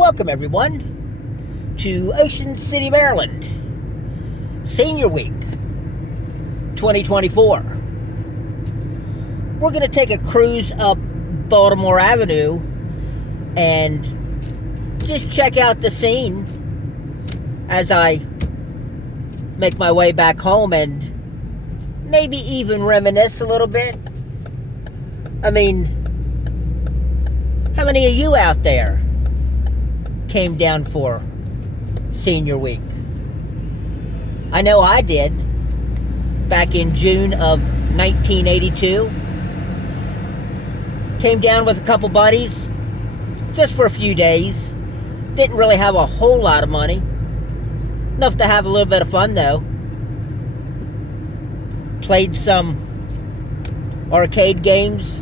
Welcome, everyone, to Ocean City, Maryland, Senior Week 2024. We're going to take a cruise up Baltimore Avenue and just check out the scene as I make my way back home and maybe even reminisce a little bit. I mean, how many of you out there came down for Senior Week? I know I did back in June of 1982. Came down with a couple buddies just for a few days. Didn't really have a whole lot of money. Enough to have a little bit of fun though. Played some arcade games.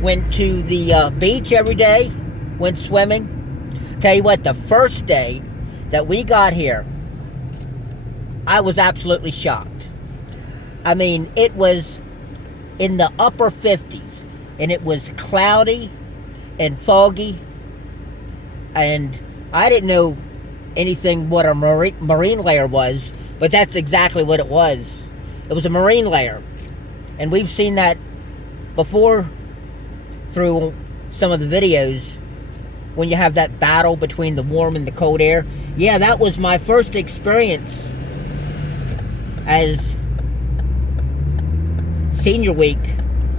Went to the beach every day. Went swimming. Tell you what, the first day that we got here, I was absolutely shocked. I mean, it was in the upper 50s, and it was cloudy and foggy, and I didn't know anything what a marine layer was, but that's exactly what it was. It was a marine layer, and we've seen that before through some of the videos when you have that battle between the warm and the cold air. Yeah, that was my first experience as Senior Week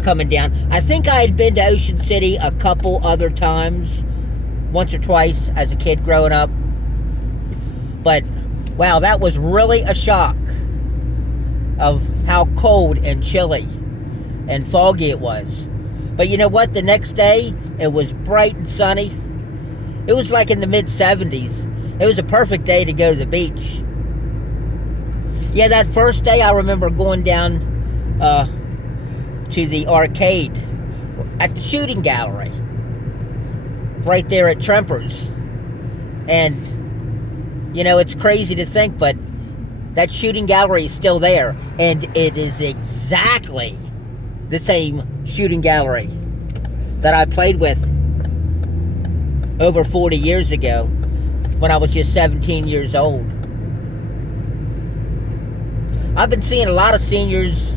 coming down. I think I had been to Ocean City a couple other times, once or twice as a kid growing up, but wow, that was really a shock of how cold and chilly and foggy it was. But you know what? The next day, it was bright and sunny. It was like in the mid-70s. It was a perfect day to go to the beach. Yeah, that first day, I remember going down to the arcade at the shooting gallery right there at Tremper's. And, you know, it's crazy to think, but that shooting gallery is still there. And it is exactly the same shooting gallery that I played with over 40 years ago when I was just 17 years old. I've been seeing a lot of seniors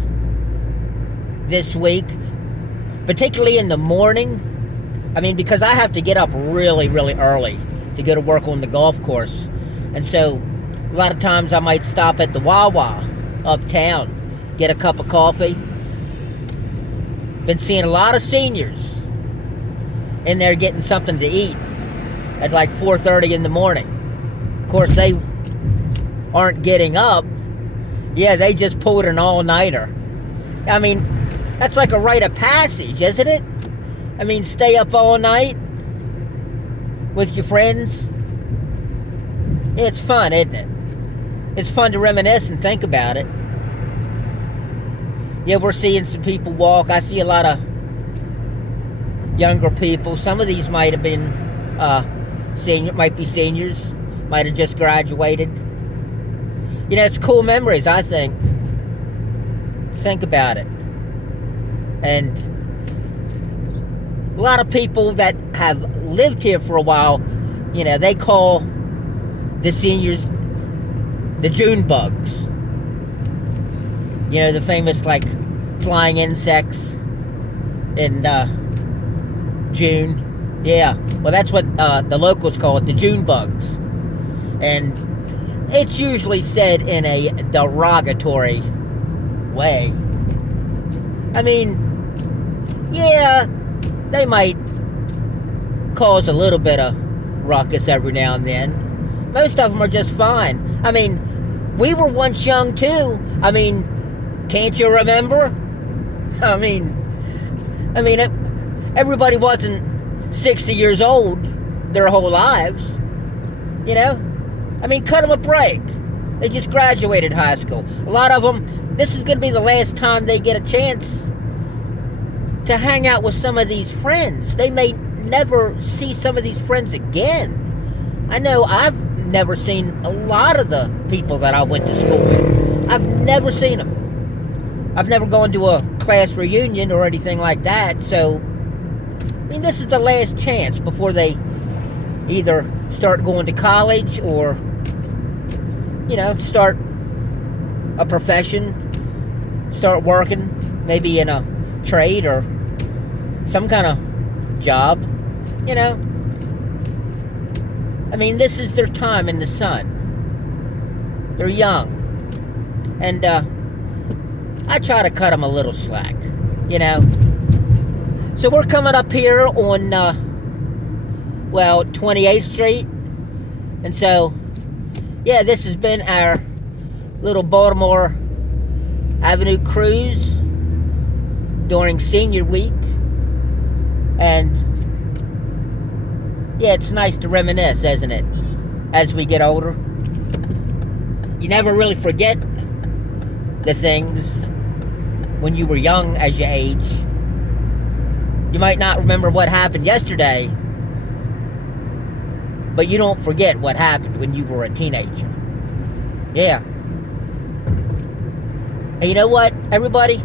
this week, particularly in the morning. I mean, because I have to get up really, really early to go to work on the golf course. And so a lot of times I might stop at the Wawa uptown, get a cup of coffee. Been seeing a lot of seniors in there getting something to eat at like 4:30 in the morning. Of course, they aren't getting up. Yeah, they just pulled an all-nighter. I mean, that's like a rite of passage, isn't it? I mean, stay up all night with your friends. It's fun, isn't it? It's fun to reminisce and think about it. Yeah, we're seeing some people walk. I see a lot of younger people. Some of these might have been might be seniors, might have just graduated. You know, it's cool memories, I think. Think about it. And a lot of people that have lived here for a while, you know, they call the seniors the June bugs. You know, the famous, like, flying insects in June. Yeah, well, that's what the locals call it, the June bugs. And it's usually said in a derogatory way. I mean, yeah, they might cause a little bit of ruckus every now and then. Most of them are just fine. I mean, we were once young, too. I mean, can't you remember? I mean, everybody wasn't 60 years old their whole lives, you know? I mean, cut them a break. They just graduated high school. A lot of them, this is going to be the last time they get a chance to hang out with some of these friends. They may never see some of these friends again. I know I've never seen a lot of the people that I went to school with. I've never seen them. I've never gone to a class reunion or anything like that, so mean, this is the last chance before they either start going to college or, start a profession, start working, maybe in a trade or some kind of job, I mean, this is their time in the sun. They're young. And I try to cut them a little slack, So we're coming up here on, 28th Street. And so, yeah, this has been our little Baltimore Avenue cruise during senior week. And yeah, it's nice to reminisce, isn't it? As we get older, you never really forget the things when you were young as you age. You might not remember what happened yesterday, but you don't forget what happened when you were a teenager. Yeah. And you know what, everybody?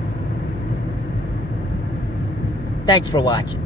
Thanks for watching.